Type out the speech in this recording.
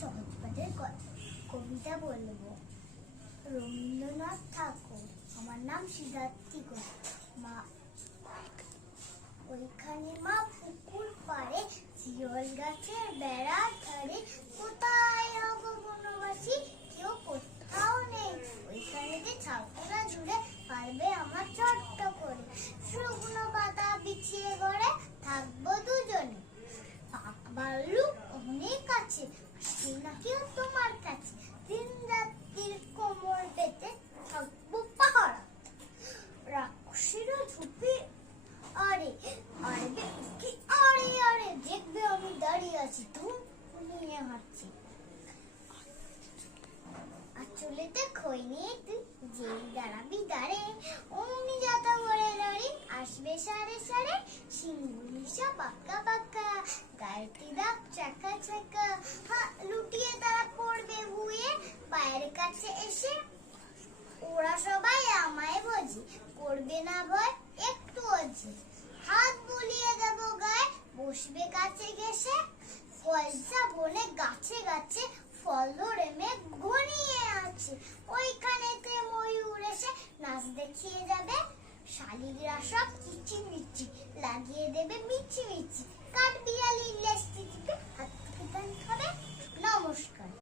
সহজপাঠের কবিতা বলবো। রবীন্দ্রনাথ ঠাকুর। আমার নাম সিদ্ধার্থী ঘোষ। মা ওইখানে মা পুকুর পাড়ে, শিয়াল গাছের বেড়ার ধারে, কোথায় হব বনবাসী, কেউ কোথাও নেই। ওইখানে যে ছাউটা জুড়ে পারবে আমার ছোট্ট করে, শুকনো পাতা বিছিয়ে গড়ে থাকবো দুজনে। পাক ভাল্লুক অনেক আছে, আসি নাকিও তোমার কাছে, দিন রাত্রির কোমর পেতে থাকবো পাহারা। রাক্ষসীরা ঝুপি আরে আরে কি আরে আরে, দেখবে আমি দাঁড়িয়ে আছি, তুমি নিয়ে হাঁটছি। আর চুলেতে খই নিয়ে তুই যেই দাঁড়াবি দাঁড়ে, অমনি যাতা করে লড়ি আসবে সারে সারে, সিংগুলিশা বাঁকা বাঁকা, গাড়িটি দাগ চাকা চাকা, লুটিয়ে তারা পড়বে হুয়ে পায়ের কাছে এসে। ওরা সবাই আমায় বোঝে, করবে না ভয় একটু অঝে, হাত বুলিয়ে দেব গায়ে বসবে কাছে ঘেসে। ফলসা বনে গাছে গাছে ফল ধরে মেঘ ঘনিয়ে আছে, ওইখানেতে ময়ূর এসে নাচ দেখিয়ে যাবে। শালিকরা সব কিচিমিচি লাগিয়ে দেবে মিছি মিছি, কাঠবিড়ালির লেজ